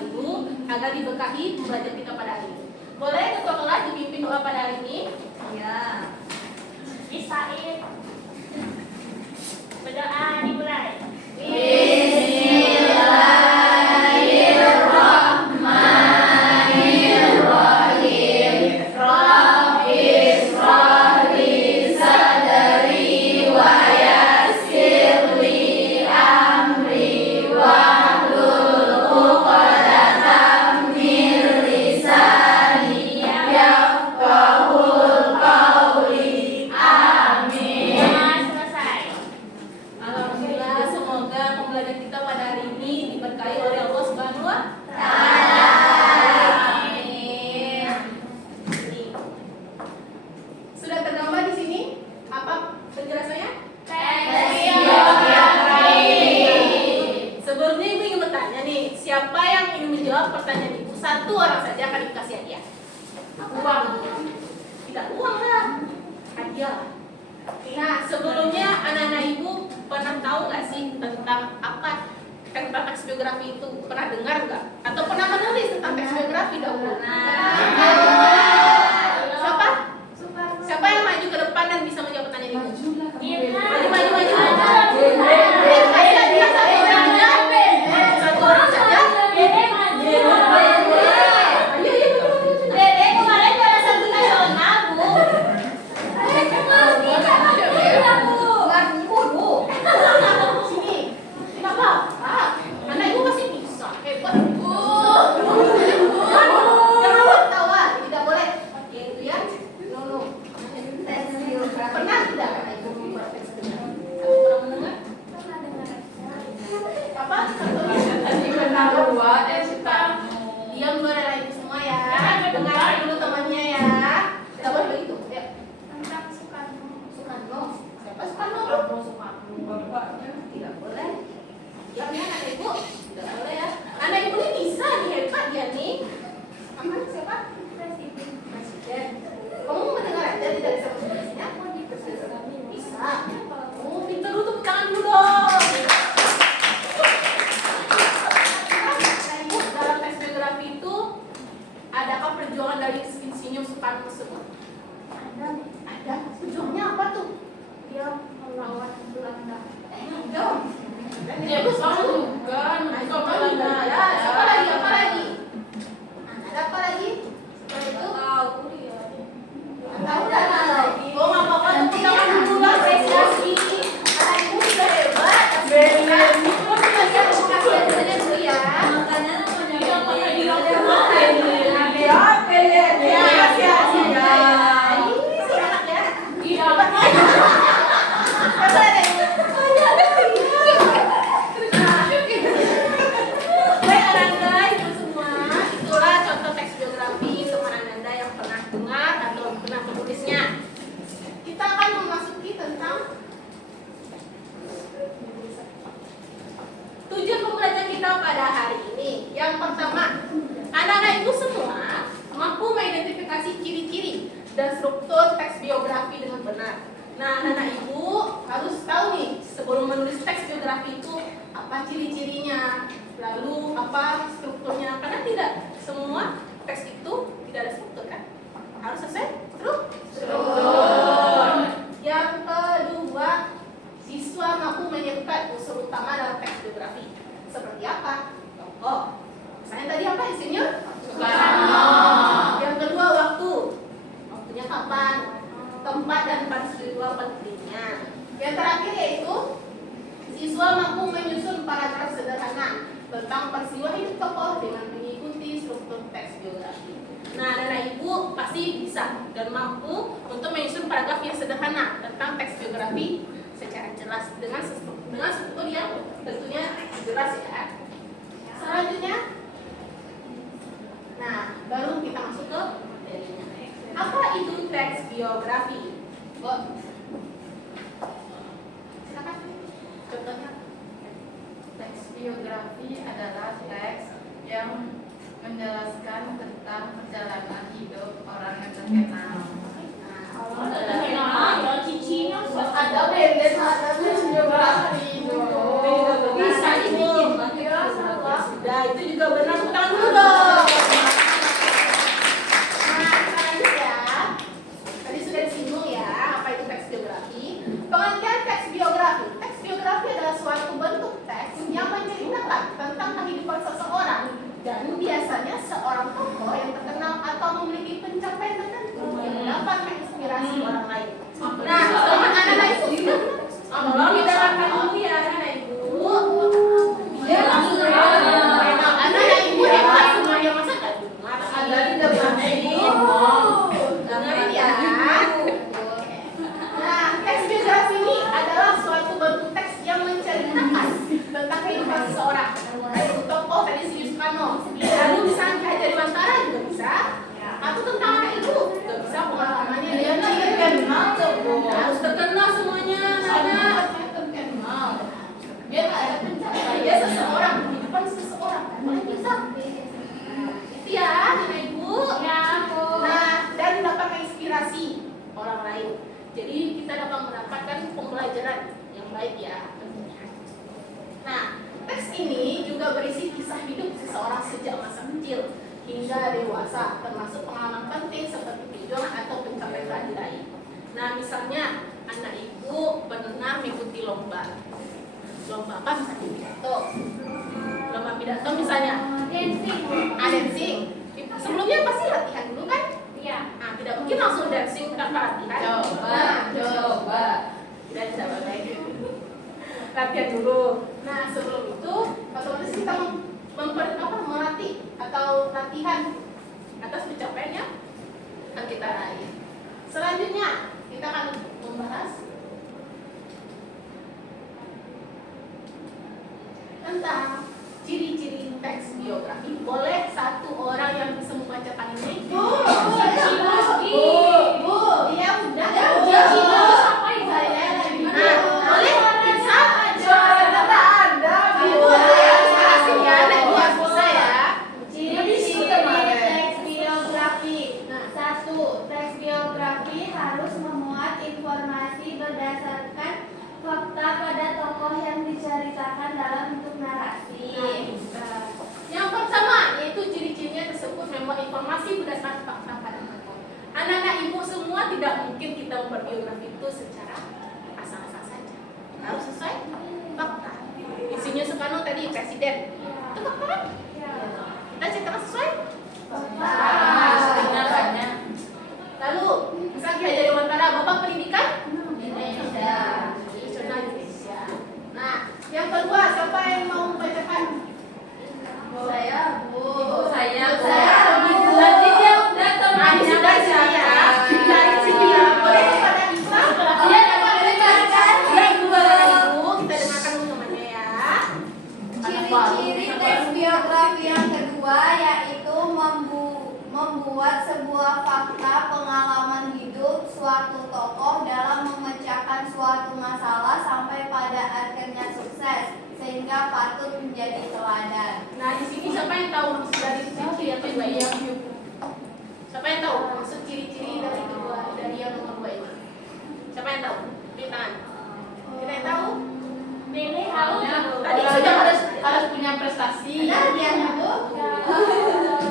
dulu agar diberkahi pembelajaran kita pada hari ini. Boleh ketua kelas dipimpin doa pada hari ini? Ya. Bismillah. Berdoa dimulai. Satu orang saja akan dikasih hadiah. Uang. Tidak uang lah. Hadiah. Nah, sebelumnya anak-anak ibu pernah tahu nggak sih tentang teks biografi itu? Pernah dengar nggak? Atau pernah menulis tentang teks biografi dahulu? Siapa? Siapa yang maju ke depan dan bisa menjawab pertanyaan ibu? Maju. Kasih hadiah satu orang aja. Satu orang saja. Biografi adalah teks yang menjelaskan tentang perjalanan hidup orang yang terkenal. Ada beda, ada biografi. Bisa dibikin. Sudah, itu juga benar. baik ya tentunya. Nah, teks ini juga berisi kisah hidup seseorang sejak masa kecil hingga dewasa, termasuk pengalaman penting seperti perjuangan atau pencapaian telah diraih. Nah, misalnya anak ibu pernah mengikuti lomba apa misalnya pidato, lomba pidato misalnya, dancing. Sebelumnya pasti latihan dulu kan? Iya. Nah, tidak mungkin langsung dancing tanpa latihan. Coba. Tidak coba baik. Latihan dulu. Nah, sebelum itu otomatis kita melatih atau latihan atas pencapaian yang akan kita raih. Selanjutnya kita akan membahas tentang ciri-ciri teks biografi. Boleh satu orang yang bisa membacakan ini? Bu. Ya udah. Saya lagi. Nah, boleh bisa? Ada. Ibu harus kasih ya, ibu harus bisa ya. Ciri-ciri teks biografi. Nah. 1. Teks biografi harus memuat informasi berdasarkan fakta pada tokoh yang diceritakan dalam bentuk narasi. Yang pertama yaitu ciri-cirinya tersebut memang informasi berdasarkan fakta pada tokoh. Anak-anak ibu semua tidak mungkin kita membuat biografi itu secara asal-asal saja. Harus sesuai fakta. Isinya Soekarno tadi presiden. Itu fakta kan? Kita ceritakan sesuai fakta. Lalu misalnya Ki Hajar Dewantara, Bapak Pendidikan Indonesia. Nasional Indonesia. Nah, yang kedua siapa yang mau membacakan? Saya, Bu. Berarti dia udah temannya sudah ya. Dari sini ya. Boleh kepada Ibu. Iya, dapat dibacakan. Ya, Ibu, Ibu, kita dengarkan dulu temannya ya. Ciri-ciri teks biografi yang kedua yaitu membuat sebuah fakta pengalaman hidup suatu tokoh dalam memecahkan suatu masalah sampai pada akhirnya sukses sehingga patut menjadi teladan. Nah, di sini siapa yang tahu maksud dari ciri-ciri yang kedua ini? Siapa yang tahu maksud ciri-ciri dari kedua dari yang nomor 2 ini? Siapa yang tahu? Beri tangan. Kita yang tahu? Pilih tahu. Tadi Orang sudah harus punya prestasi. Benar dia, Bu?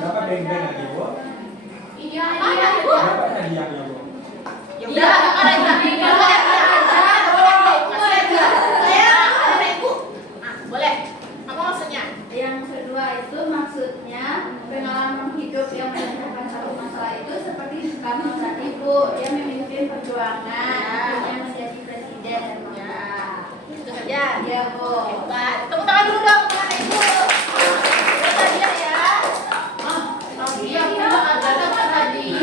Dapat beng-beng lagi, Bu? Iya, mana Ibu? Dapat hadiahnya, Bu? Ya udah, ada yang kalau ada Ibu. Nah, boleh. Apa maksudnya? Yang kedua itu maksudnya pengalaman hidup yang menyelesaikan satu masalah itu seperti Soekarno tadi, Bu. Dia memimpin perjuangan, dia menjadi presiden. Ya, itu saja. Ya, Bu. Hebat. Tepuk tangan dulu dong buat Ibu. Hebat dia ya. Iya, kita ada dapat hadiah.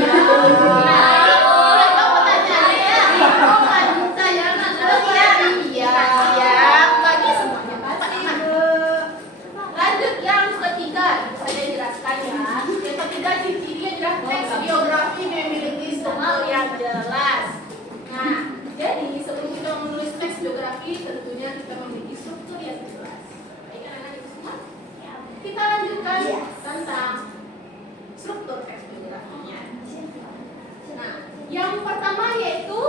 Lanjut yang ketiga, saya jelaskan ya. Yang ketiga ciri-cirinya adalah teks biografi memiliki struktur yang jelas. Nah, jadi sebelum kita menulis teks biografi, tentunya kita memiliki struktur yang jelas. Baik anak-anak itu semua? Kita lanjutkan tentang struktur teks biografinya. Nah, yang pertama yaitu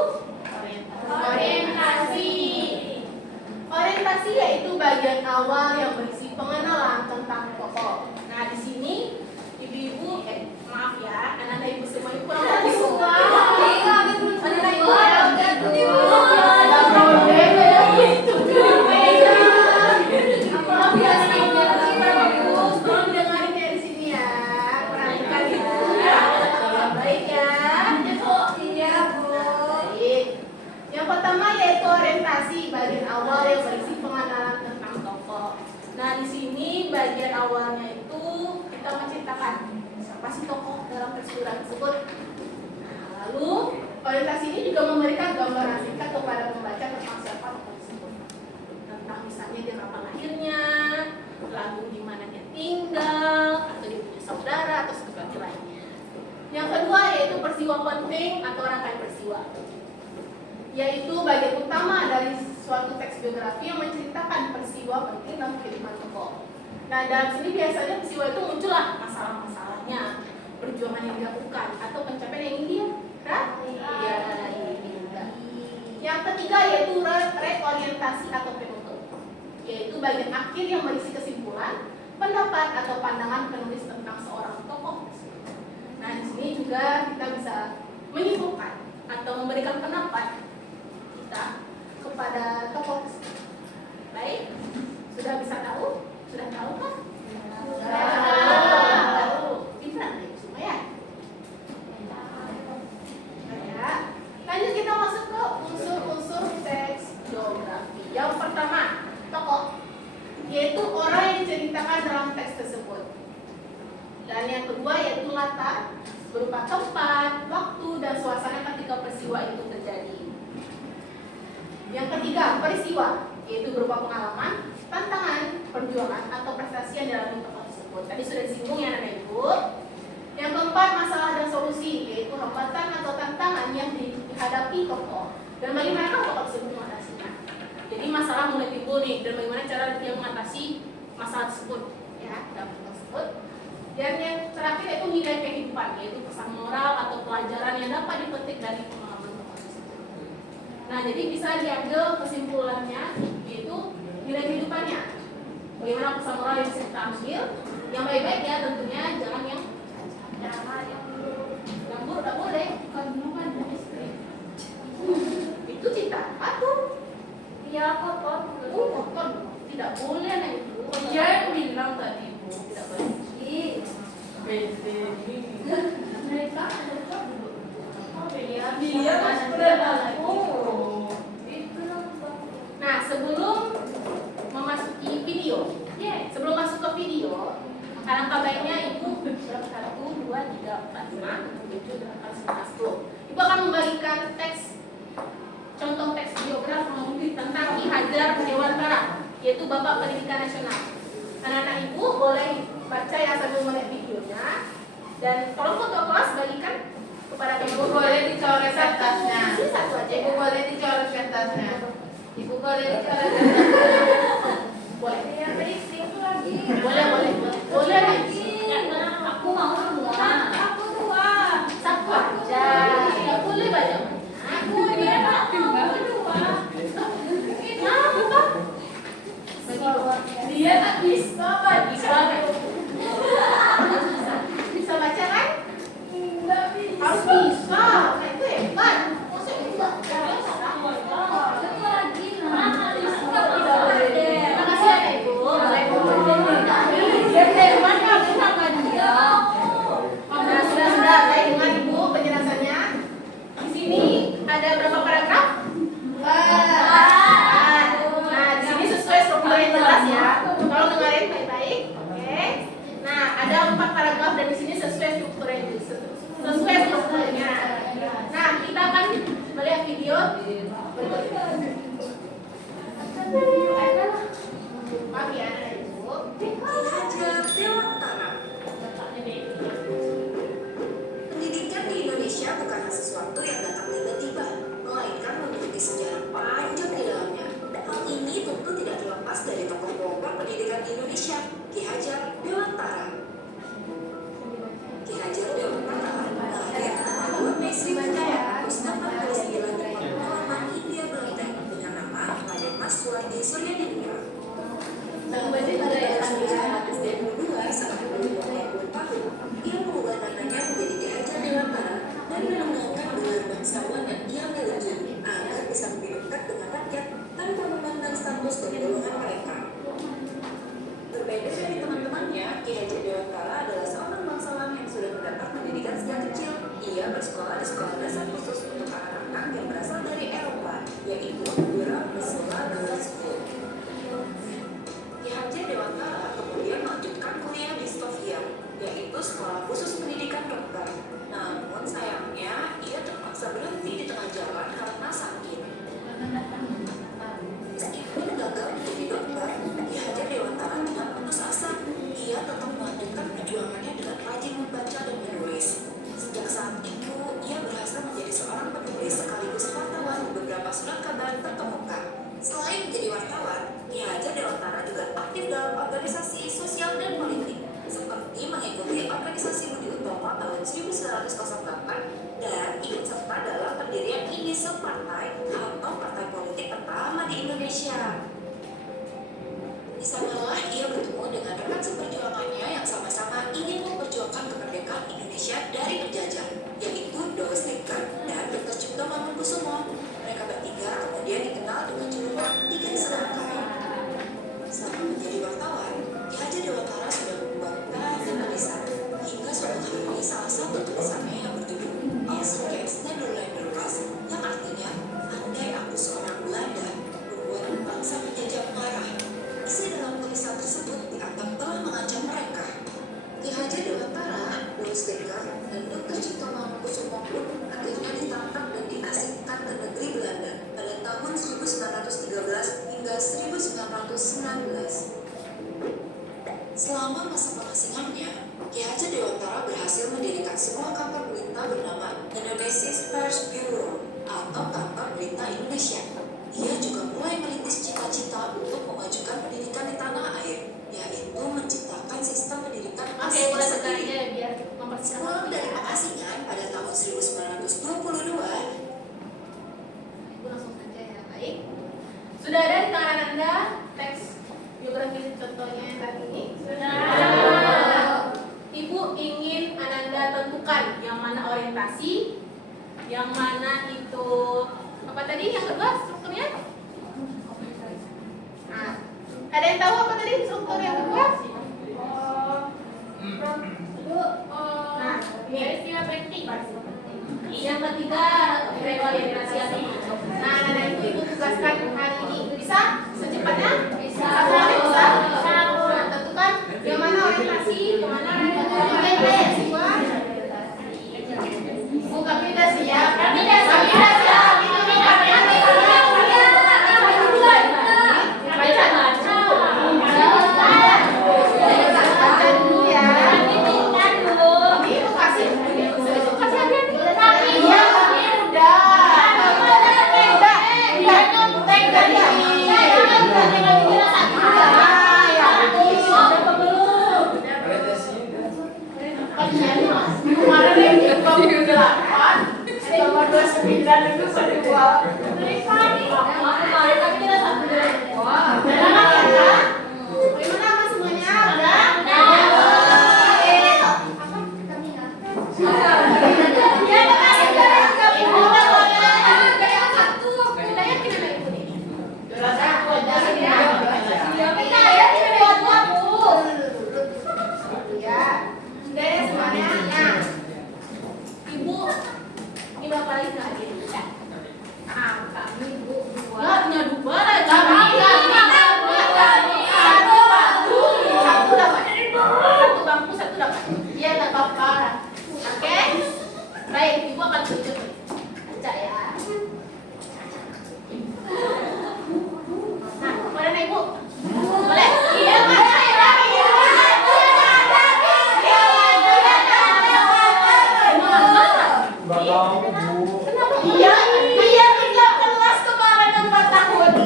orientasi. Orientasi yaitu bagian awal yang berisi pengenalan tentang tokoh. Nah, di sini ibu-ibu, maaf ya, anak-anak ibu semua ini kurang lebih semua. Anak-anak ibu tolong dengarin dari sini ya. Perhatikan ya. Baik ya. Iya, Bu. Baik. Yang pertama yaitu orientasi, bagian awal yang berisi pengenalan tentang tokoh. Nah, di sini bagian awalnya itu kita menceritakan siapa sih tokoh dalam peristiwa tersebut. Nah, lalu orientasi ini juga memberikan gambaran singkat kepada pembaca tentang siapa tokoh tersebut. Tentang misalnya dia kapan lahirnya, lalu di mana dia tinggal, atau dia punya saudara atau sebagainya lainnya. Yang kedua yaitu peristiwa penting atau rangkaian peristiwa, yaitu bagian utama dari suatu teks biografi yang menceritakan peristiwa penting dalam kehidupan tokoh. Nah, dalam sini biasanya peristiwa itu muncullah masalah-masalahnya, perjuangan yang dilakukan atau pencapaian yang ingin dia raih. Yang ketiga ketiga yaitu reorientasi atau penutup, yaitu bagian akhir yang berisi kesimpulan, pendapat atau pandangan penulis tentang seorang tokoh. Nah, di sini juga kita bisa menyimpulkan atau memberikan pendapat kita kepada tokoh. Baik, sudah bisa tahu? Sudah tahu kan? Sudah tahu. Pintar nih, lumayan. Ya. Lanjut kita masuk ke unsur-unsur teks biografi. Yang pertama, tokoh, yaitu orang yang diceritakan dalam teks tersebut. Dan yang kedua yaitu latar, berupa tempat, waktu, dan suasana ketika peristiwa itu terjadi. Yang ketiga, peristiwa, yaitu berupa pengalaman, tantangan, perjuangan, atau prestasi yang dialami tokoh tersebut. Tadi sudah disinggung ya anak ibu. Yang keempat, masalah dan solusi, yaitu hambatan atau tantangan yang dihadapi tokoh dan bagaimana tokoh tersebut mengatasinya. Jadi masalah mulai timbul nih, dan bagaimana cara dia mengatasi masalah tersebut, ya, dalam tersebut. Dan yang terakhir yaitu nilai kehidupan, yaitu pesan moral atau pelajaran yang dapat dipetik dari pengalaman tokoh tersebut. Nah, jadi bisa diambil kesimpulannya, yaitu nilai kehidupannya. Bagaimana pesan moral yang bisa kita ambil? Yang baik-baik ya tentunya, jangan yang buruk tak boleh. Kandungan dan istri. Itu cinta apa? Iya, kotor. Kotor tidak boleh nah itu. Dia yang bilang tadi Bu, Tidak boleh. beda. Mereka ada dulu. Dia masih berada lagi. Itu nonton. Nah, sebelum memasuki video, sebelum masuk ke video, alangkah baiknya Ibu 1, 2, 3, 4, 5, 7, 8, 9, 10. Ibu akan membagikan teks, contoh teks biografi tentang Ki Hajar Dewantara, yaitu Bapak Pendidikan Nasional. Anak-anak Ibu boleh baca ya sambil melihat videonya, dan kalau foto kelas bagikan kepada Ibu boleh dicoret kertasnya. Satu aja. Ibu boleh dicoret kertasnya. Ibu boleh dicoret kertasnya. Boleh. Ya, berisik lagi. Boleh. Boleh. Aku mau semua. Aku dua. Satu aja. Tidak boleh banyak. Aku dia aku dua. Kenapa? Dia tak bisa baca. Bisa baca kan? Enggak bisa. Harus bisa. Nah, itu hebat. Masa enggak? Satu lagi. Terima kasih ya Ibu. Dia hebat kamu sama dia. Nah, sudah. Baik, dengar Ibu penjelasannya. Di sini ada berapa paragraf? Nah, di sini sesuai struktur yang jelas ya. Kalau dengerin baik-baik, oke. Nah, ada 4 paragraf dan di sini sesuai strukturnya. Sesuai strukturnya. Nah, kita akan melihat video berikut. Maaf ya, anak Ibu. Hajar Dewantara. Pendidikan di Indonesia bukanlah sesuatu yang datang tiba-tiba, melainkan memiliki sejarah panjang di dalamnya. Hal ini tentu tidak terlepas dari tokoh pelopor pendidikan di Indonesia, Ki Hajar Dewantara. Ki Hajar Dewantara lahir tahun Mei 1889 di pedalaman Hindia Belanda dengan nama Raden Mas Suwardi Suryadiningrat. Pada 1922 saat berusia 20 tahun, ia mengubah namanya menjadi Ki Hajar Dewantara dan menanggalkan gelar bangsawan yang ia miliki agar bisa lebih dekat dengan rakyat tanpa memandang status dan golongan mereka. Berbeda dari teman-temannya, Ki Hajar Dewantara adalah seorang bangsawan yang sudah mendapat pendidikan sejak kecil. Ia bersekolah di sekolah dasar khusus untuk anak-anak yang berasal dari Eropa, yaitu Durham National Girls School. Ki Hajar Dewantara kemudian melanjutkan kuliah di Sofia, yaitu sekolah khusus pendidikan dokter. Namun sayangnya ia terpaksa berhenti di tengah jalan karena sakit. Meskipun gagal menjadi dokter, Ki Hajar Dewantara tidak putus asa. Ia tetap melanjutkan perjuangannya dengan rajin membaca dan menulis. Sejak saat itu, ia berhasil menjadi seorang penulis sekaligus wartawan di beberapa surat kabar terkemuka. Selain menjadi wartawan, Ki Hajar Dewantara juga aktif dalam organisasi sosial dan politik, seperti mengikuti organisasi Budi Utomo tahun 1908 dan ikut serta dalam pendirian Iniso Partai atau partai politik Sanalah ia bertemu dengan rekan seperjuangannya yang sama-sama ingin memperjuangkan kemerdekaan Indonesia dari penjajah, yaitu Doris Dekker dan Dr. Cipto Mangunkusumo. Mereka bertiga kemudian dikenal dengan julukan Tiga Serangkai. Selama menjadi wartawan, Ki Hajar Dewantara sudah membuat banyak tulisan. Hingga suatu hari salah satu tulisannya yang berjudul Als ik Nederlander was, yang artinya andai aku seorang Belanda, membuat bangsa penjajah marah. Isi dalam tulisan tersebut dianggap telah mengancam mereka. Ki Hajar Dewantara, Doris Dekker, dan Dr. Cipto Mangunkusumo pun akhirnya ditangkap dan diasingkan ke negeri Belanda pada tahun 1913 hingga 1919. Selama masa pengasingannya, Ki Hajar Dewantara berhasil mendirikan sebuah kantor berita bernama Indonesian Press Bureau atau Kantor Berita Indonesia. Ia juga mulai merintis cita-cita untuk memajukan pendidikan di tanah air, yaitu menciptakan sistem pendidikan Oke, mulai sekarang aja biar Pulang mempersiapkan. dari pengasingan pada tahun 1922, Ibu langsung saja ya, baik. Sudah ada di tangan Anda teks biografi contohnya yang tadi ini? Sudah. Ibu ingin Ananda tentukan yang mana orientasi, yang mana itu apa tadi yang kedua strukturnya? Nah, ada yang tahu apa tadi struktur yang kedua? Nah, ini istilah penting. Yang ketiga reorientasi. Nah, Nana itu ibu tugaskan hari ini. Bisa secepatnya? Bisa. Bisa. Nah, tentukan yang mana orientasi, yang mana orientasi. Bu, kami udah siap. Kami udah siap.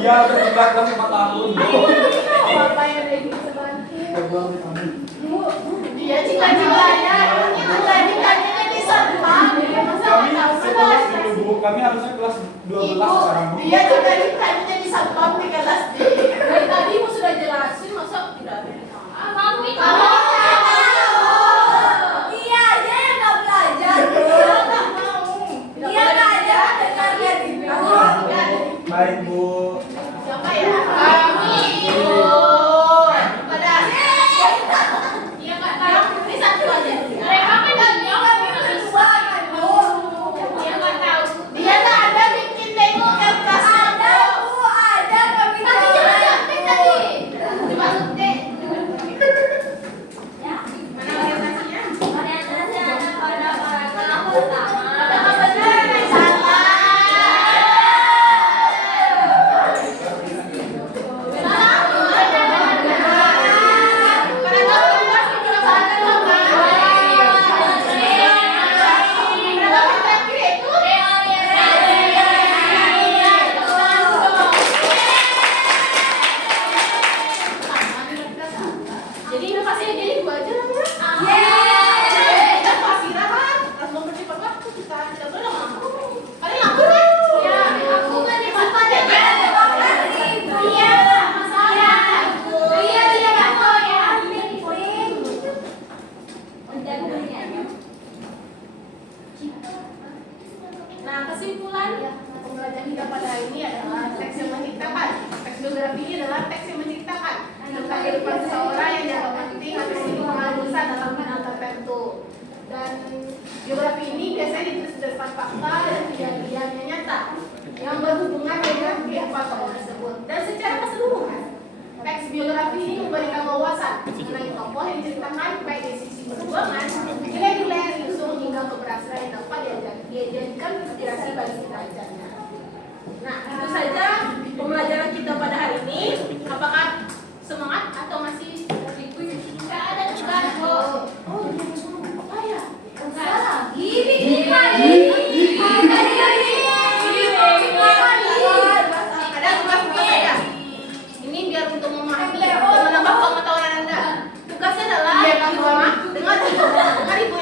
Iya, udah 4 tahun. Apa yang ada di dia cita-citanya di satpam. Kami sekelas dulu, Bu. Kami harusnya kelas 12 sekarang, Bu. Dia cita-citanya di satpam di kelas D. Dari tadi Ibu sudah jelasin, masa tidak ada di sana? Kami Dia aja yang nggak belajar. Dia nggak ada dengarnya gitu. Baik, Bu. Siapa ya? Kami. Pada iya Kak, ini satu aja. Mereka kan nggak jawab, kami dua kan, Bu. Dia nggak tahu. Dia nggak ada bikin demo kertas. Ada, Bu, ada kami tahu. Nah, kesimpulan Pembelajaran kita pada hari ini adalah teks yang menciptakan. Teks biografi ini adalah teks yang menciptakan tentang kehidupan seseorang yang dianggap penting atau pengaruh besar dalam bidang tertentu. Dan biografi ini biasanya ditulis berdasarkan fakta dan kejadian yang nyata yang berhubungan dengan kehidupan tokoh tersebut. Dan secara keseluruhan, teks biografi ini memberikan wawasan mengenai tokoh yang diceritakan baik dari sisi perjuangan, nilai-nilai yang diusung hingga keberhasilan yang dapat dijadikan inspirasi bagi pelajarnya. Nah, itu saja pembelajaran kita pada hari ini. Apakah semangat atau masih Nggak ada tugas kok. oh ya ada tugas saya. Ini biar untuk memahami dan menambah pengetahuan Anda. Tugasnya adalah dengar ibu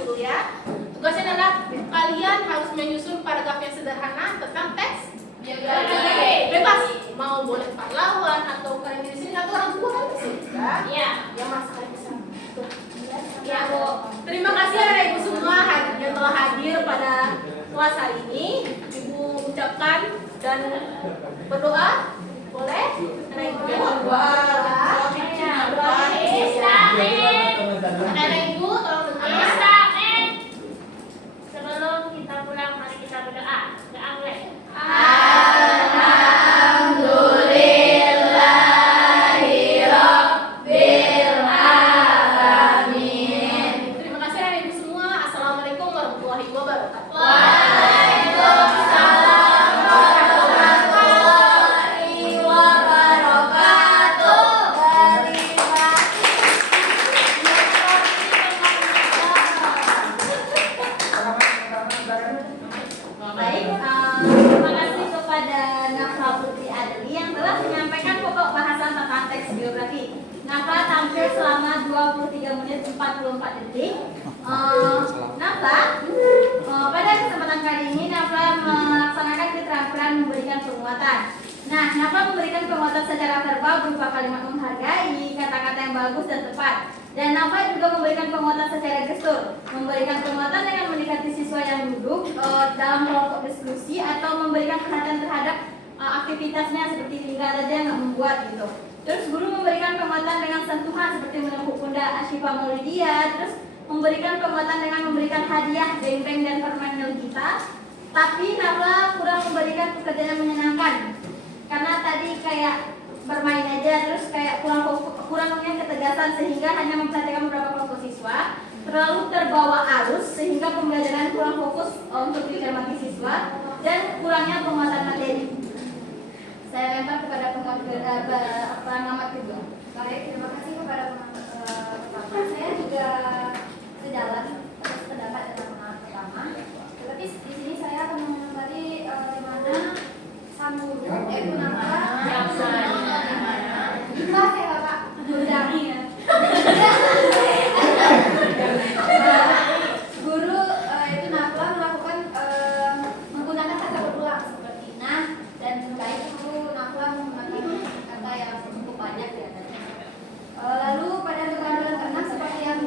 dulu ya. Tugasnya adalah kalian harus menyusun paragraf yang sederhana tentang teks bebas. Mau boleh pahlawan atau kalian di sini atau orang tua kan bisa. Iya. Ya mas kalian bisa. Ya Bu. Terima kasih anak ibu semua yang telah hadir pada kelas hari ini. Ibu ucapkan dan berdoa. Boleh? Anak ibu berdoa. Anak ibu tolong dengar. Sebelum kita pulang, mari kita berdoa. Doa mulai. Terima kasih anak ibu semua. Assalamualaikum warahmatullahi wabarakatuh. Baik, terima kasih kepada Nafla Putri Adli yang telah menyampaikan pokok bahasan tentang teks biografi. Nafla tampil selama 23 menit 44 detik. Nafla, pada kesempatan kali ini Nafla melaksanakan keterampilan memberikan penguatan. Nah, Nafla memberikan penguatan secara verbal berupa kalimat menghargai, kata-kata yang bagus dan tepat. Dan Nafla juga memberikan penguatan secara gestur, memberikan penguatan dengan mendekati siswa yang duduk dalam kelompok diskusi atau memberikan perhatian terhadap aktivitasnya seperti tinggal saja nggak membuat gitu. Terus guru memberikan penguatan dengan sentuhan seperti menepuk pundak Ashifa Maulidia, terus memberikan penguatan dengan memberikan hadiah beng-beng dan permen Nelgita. Tapi Nafla kurang memberikan pekerjaan yang menyenangkan karena tadi kayak bermain aja, terus kayak kurangnya ketegasan sehingga hanya memperhatikan beberapa kelompok siswa, terlalu terbawa arus sehingga pembelajaran kurang fokus untuk dicermati siswa, dan kurangnya penguatan materi. Saya lempar kepada pengamat kedua. Baik, terima kasih kepada pengamat. Saya juga sejalan atas pendapat dengan pengamat pertama. Tetapi di sini saya akan mengomentari di mana sang guru itu saya Pak Gundari ya. Guru itu Nafla melakukan menggunakan kata berulang seperti nah dan baik itu Nafla menggunakan kata yang cukup banyak ya. Lalu pada keterampilan keenam seperti yang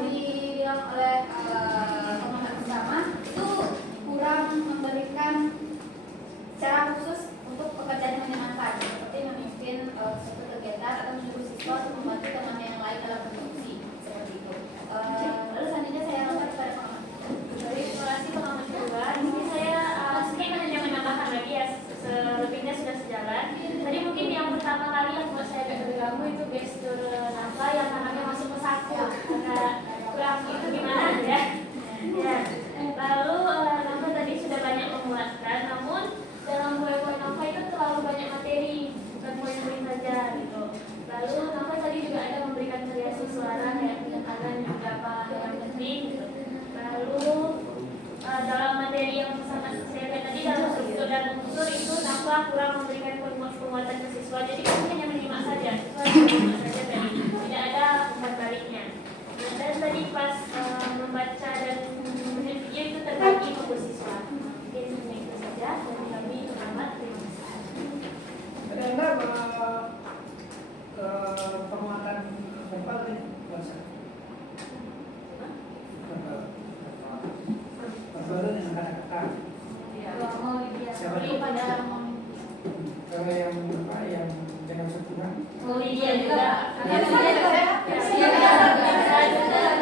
Oh iya juga.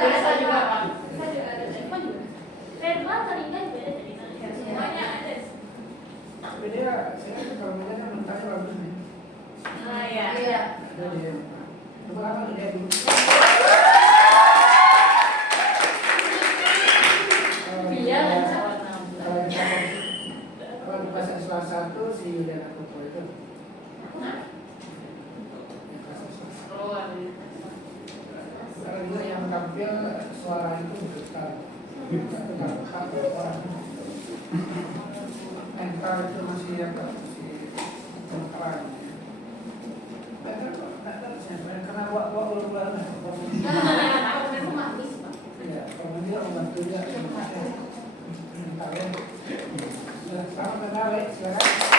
Biasa juga, Pak. Redma teringat beda dari semuanya ada. Beda, saya kalau melihat mentahnya bagus nih. Ah ya. Iya. Ada dia. Coba apa tuh dia dulu? Iya, calon Kalau di pasar Selasa itu si Yuliana Koko itu. Di pasar Selasa. Karena juga yang tampil suara itu besar. Orang. Mental itu masih keren. Karena bawa ulang-ulang. Iya, kalau dia membantu dia. Sekarang kenal, silakan.